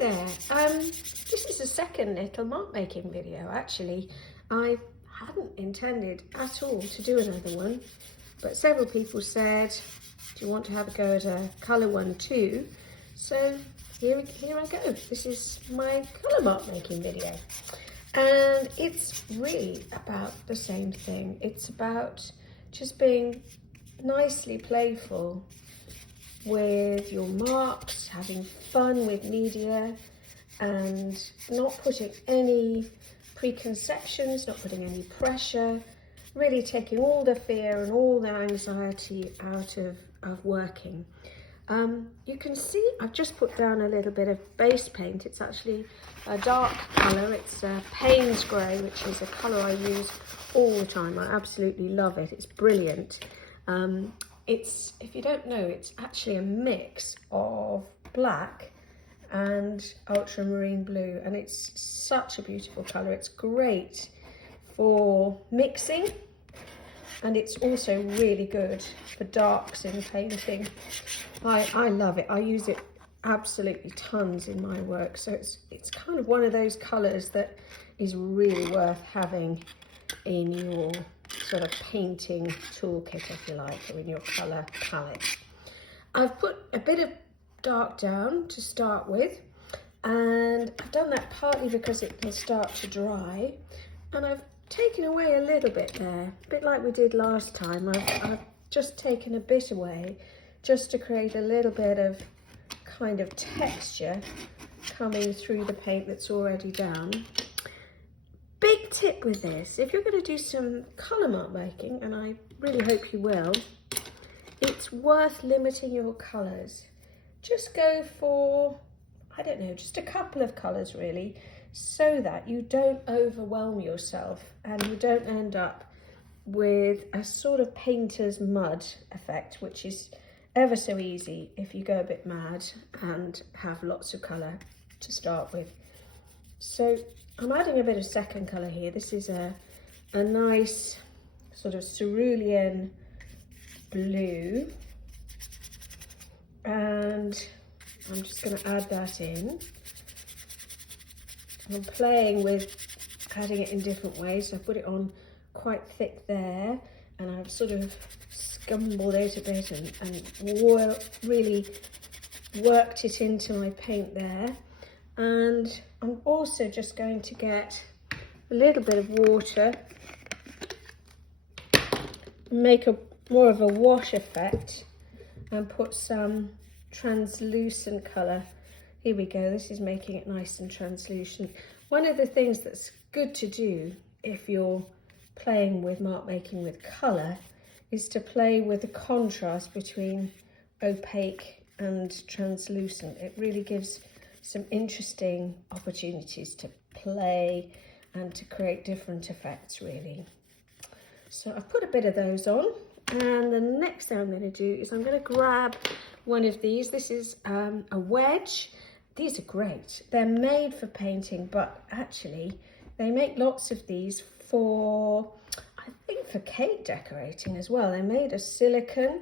there, this is the second little mark making video actually. I hadn't intended at all to do another one, but several people said, do you want to have a go at a colour one too? So here I go. This is my colour mark making video. And it's really about the same thing. It's about just being nicely playful with your marks, having fun with media, and not putting any preconceptions, not putting any pressure, really taking all the fear and all the anxiety out of working. You can see I've just put down a little bit of base paint. It's actually a dark colour. It's Payne's Grey, which is a colour I use all the time. I absolutely love it. It's brilliant. If you don't know, it's actually a mix of black and ultramarine blue, and it's such a beautiful colour. It's great for mixing, and it's also really good for darks in painting. I love it. I use it absolutely tons in my work, so it's kind of one of those colours that is really worth having in your sort of painting toolkit, if you like, or in your colour palette. I've put a bit of dark down to start with, and I've done that partly because it can start to dry, and I've taken away a little bit there, a bit like we did last time. I've just taken a bit away just to create a little bit of kind of texture coming through the paint that's already down. Big tip with this, if you're going to do some colour mark making, and I really hope you will, it's worth limiting your colours. Just go for, I don't know, just a couple of colours really, so that you don't overwhelm yourself and you don't end up with a sort of painter's mud effect, which is ever so easy if you go a bit mad and have lots of colour to start with. So I'm adding a bit of second colour here. This is a nice sort of cerulean blue, and I'm just going to add that in. I'm playing with adding it in different ways. So I put it on quite thick there, and I've sort of scumbled it a bit and really worked it into my paint there. And I'm also just going to get a little bit of water, make more of a wash effect, and put some translucent colour. Here we go, this is making it nice and translucent. One of the things that's good to do if you're playing with mark making with colour is to play with the contrast between opaque and translucent. It really gives some interesting opportunities to play and to create different effects really. So I've put a bit of those on, and the next thing I'm going to do is I'm going to grab one of these. This is a Wedge. These are great. They're made for painting, but actually they make lots of these for, I think, for cake decorating as well. They're made of silicone,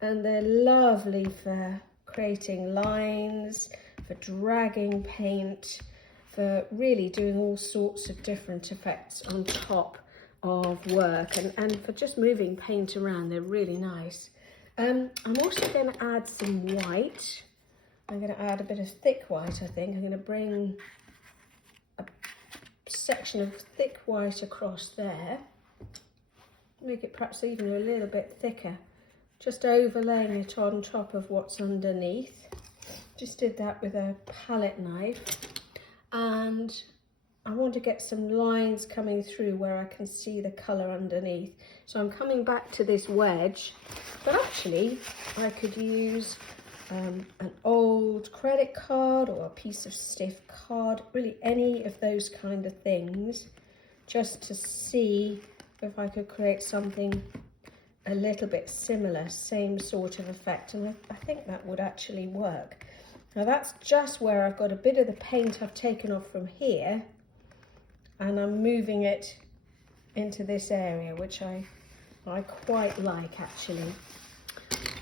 and they're lovely for creating lines, for dragging paint, for really doing all sorts of different effects on top of work, and for just moving paint around. They're really nice. I'm also going to add some white. I'm going to add a bit of thick white, I think. I'm going to bring a section of thick white across there. Make it perhaps even a little bit thicker. Just overlaying it on top of what's underneath. Just did that with a palette knife. And I want to get some lines coming through where I can see the colour underneath. So I'm coming back to this Wedge, but actually I could use an old credit card or a piece of stiff card, really any of those kind of things, just to see if I could create something a little bit similar, same sort of effect, and I think that would actually work. Now that's just where I've got a bit of the paint I've taken off from here, and I'm moving it into this area, which I quite like actually.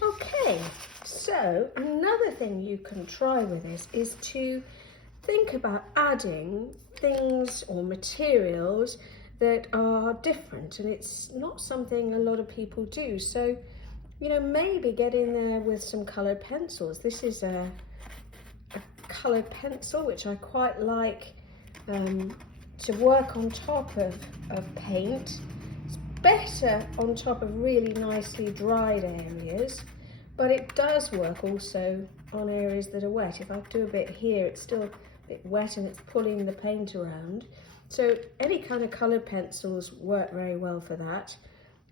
Okay, so another thing you can try with this is to think about adding things or materials that are different, and it's not something a lot of people do. So, you know, maybe get in there with some coloured pencils. This is a coloured pencil, which I quite like to work on top of paint. It's better on top of really nicely dried areas, but it does work also on areas that are wet. If I do a bit here, it's still a bit wet and it's pulling the paint around. So any kind of coloured pencils work very well for that.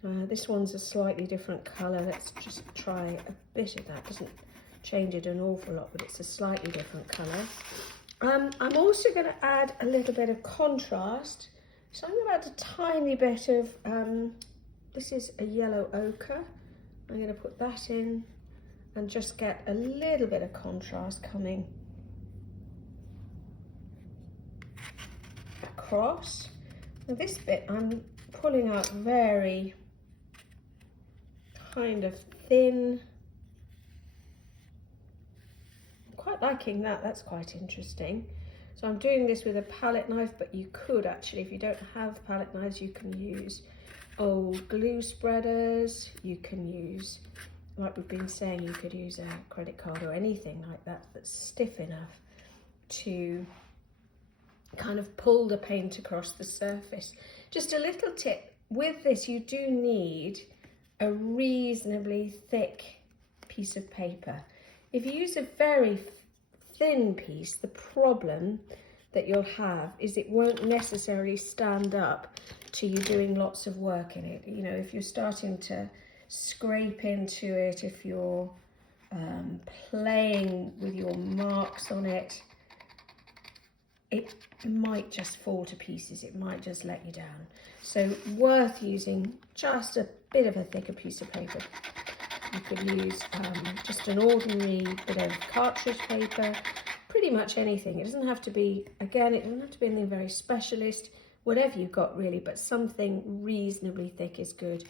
This one's a slightly different colour. Let's just try a bit of that. Doesn't change it an awful lot, but it's a slightly different colour. I'm also going to add a little bit of contrast. So I'm going to add a tiny bit of, this is a yellow ochre. I'm going to put that in and just get a little bit of contrast coming across. Now this bit I'm pulling out very kind of thin. I'm quite liking that, that's quite interesting. So I'm doing this with a palette knife, but you could actually, if you don't have palette knives, you can use old glue spreaders. You can use, like we've been saying, you could use a credit card or anything like that that's stiff enough to kind of pull the paint across the surface. Just a little tip, with this you do need a reasonably thick piece of paper. If you use a very thin piece, the problem that you'll have is it won't necessarily stand up to you doing lots of work in it. You know, if you're starting to scrape into it, if you're playing with your marks on it, it might just fall to pieces. It might just let you down. So worth using just a bit of a thicker piece of paper. You could use just an ordinary bit of cartridge paper, pretty much anything. It doesn't have to be, again, it doesn't have to be anything very specialist, whatever you've got really, but something reasonably thick is good.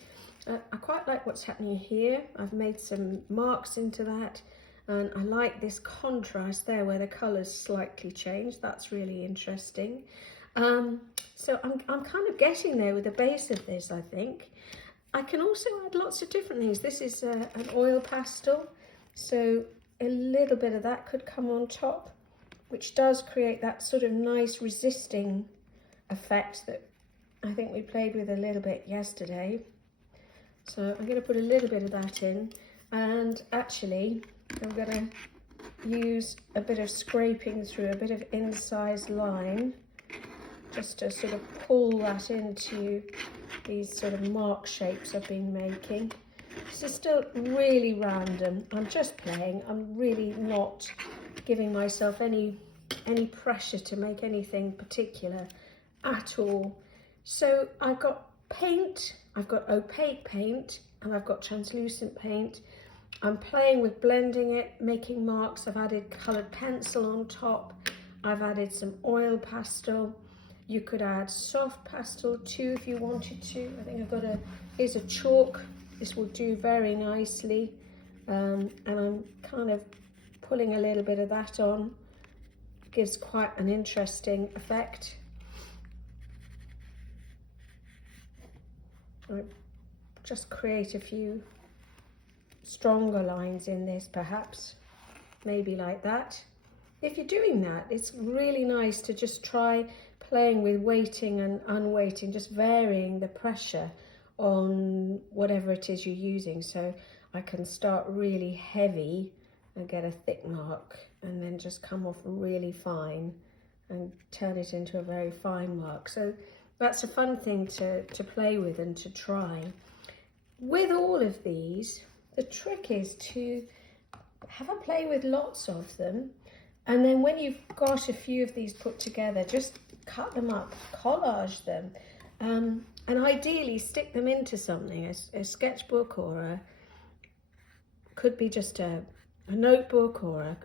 I quite like what's happening here. I've made some marks into that, and I like this contrast there where the colours slightly change. That's really interesting. So I'm kind of getting there with the base of this, I think. I can also add lots of different things. This is an oil pastel, so a little bit of that could come on top, which does create that sort of nice resisting effect that I think we played with a little bit yesterday. So I'm going to put a little bit of that in, and actually I'm going to use a bit of scraping through a bit of incised line just to sort of pull that into these sort of mark shapes I've been making. This is still really random. I'm just playing. I'm really not giving myself any pressure to make anything particular at all. So I've got paint, I've got opaque paint, and I've got translucent paint. I'm playing with blending it, making marks. I've added coloured pencil on top. I've added some oil pastel. You could add soft pastel too if you wanted to. I think I've got here's a chalk. This will do very nicely. And I'm kind of pulling a little bit of that on. It gives quite an interesting effect. I just create a few stronger lines in this perhaps, maybe like that. If you're doing that, it's really nice to just try playing with weighting and unweighting, just varying the pressure on whatever it is you're using. So I can start really heavy and get a thick mark, and then just come off really fine and turn it into a very fine mark. So that's a fun thing to play with and to try. With all of these, the trick is to have a play with lots of them, and then when you've got a few of these put together, just cut them up, collage them, and ideally stick them into something, a sketchbook, or could be just a notebook, or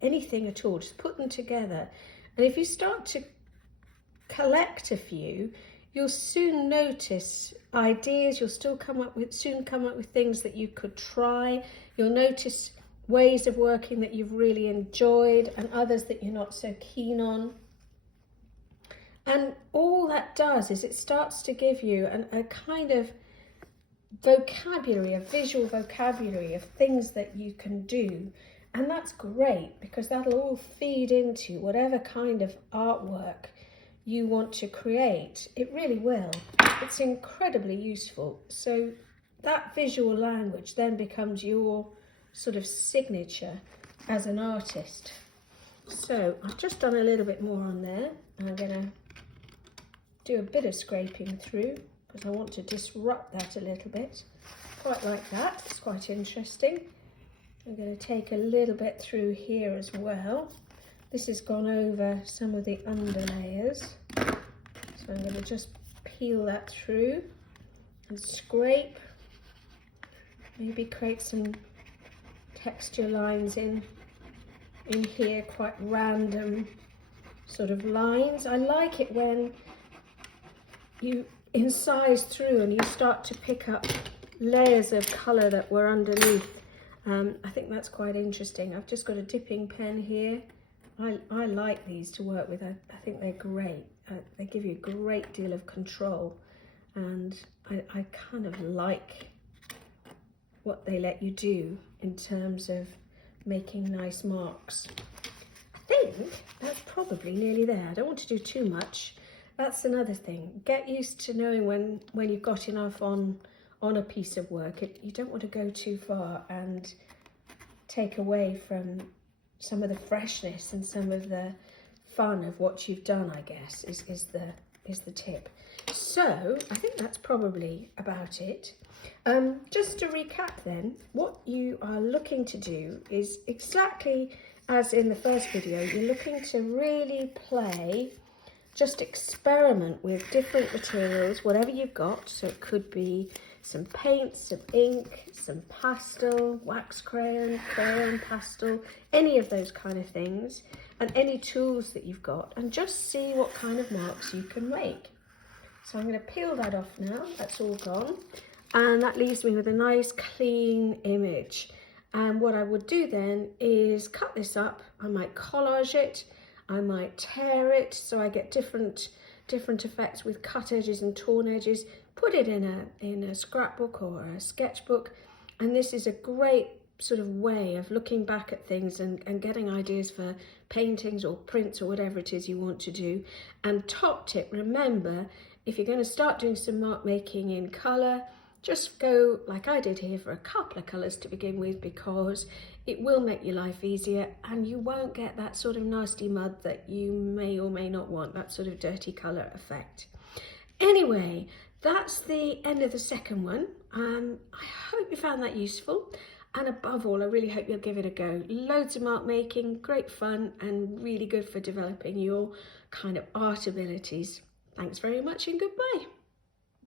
anything at all. Just put them together, and if you start to collect a few, you'll soon notice ideas. You'll soon come up with things that you could try. You'll notice ways of working that you've really enjoyed and others that you're not so keen on. And all that does is it starts to give you a kind of vocabulary, a visual vocabulary of things that you can do. And that's great because that'll all feed into whatever kind of artwork you want to create. It really will. It's incredibly useful. So that visual language then becomes your sort of signature as an artist. So I've just done a little bit more on there. I'm going to do a bit of scraping through because I want to disrupt that a little bit. Quite like that. It's quite interesting. I'm going to take a little bit through here as well. This has gone over some of the underlayers. So I'm going to just peel that through and scrape. Maybe create some texture lines in here, quite random sort of lines. I like it when you incise through and you start to pick up layers of colour that were underneath. I think that's quite interesting. I've just got a dipping pen here. I like these to work with. I think they're great. They give you a great deal of control, and I kind of like what they let you do in terms of making nice marks. I think that's probably nearly there. I don't want to do too much. That's another thing. Get used to knowing when you've got enough on a piece of work. You don't want to go too far and take away from some of the freshness and some of the fun of what you've done, I guess, is the tip. So I think that's probably about it. Just to recap then, what you are looking to do is exactly as in the first video. You're looking to really play, just experiment with different materials, whatever you've got. So it could be some paint, some ink, some pastel, wax crayon, crayon pastel, any of those kind of things, and any tools that you've got, and just see what kind of marks you can make. So I'm going to peel that off now. That's all gone. And that leaves me with a nice clean image. And what I would do then is cut this up. I might collage it. I might tear it so I get different effects with cut edges and torn edges. Put it in a scrapbook or a sketchbook. And this is a great sort of way of looking back at things and getting ideas for paintings or prints or whatever it is you want to do. And top tip, remember, if you're going to start doing some mark making in colour, just go like I did here for a couple of colours to begin with, because it will make your life easier and you won't get that sort of nasty mud that you may or may not want, that sort of dirty colour effect. Anyway, that's the end of the second one. I hope you found that useful, and above all, I really hope you'll give it a go. Loads of mark making, great fun, and really good for developing your kind of art abilities. Thanks very much and goodbye.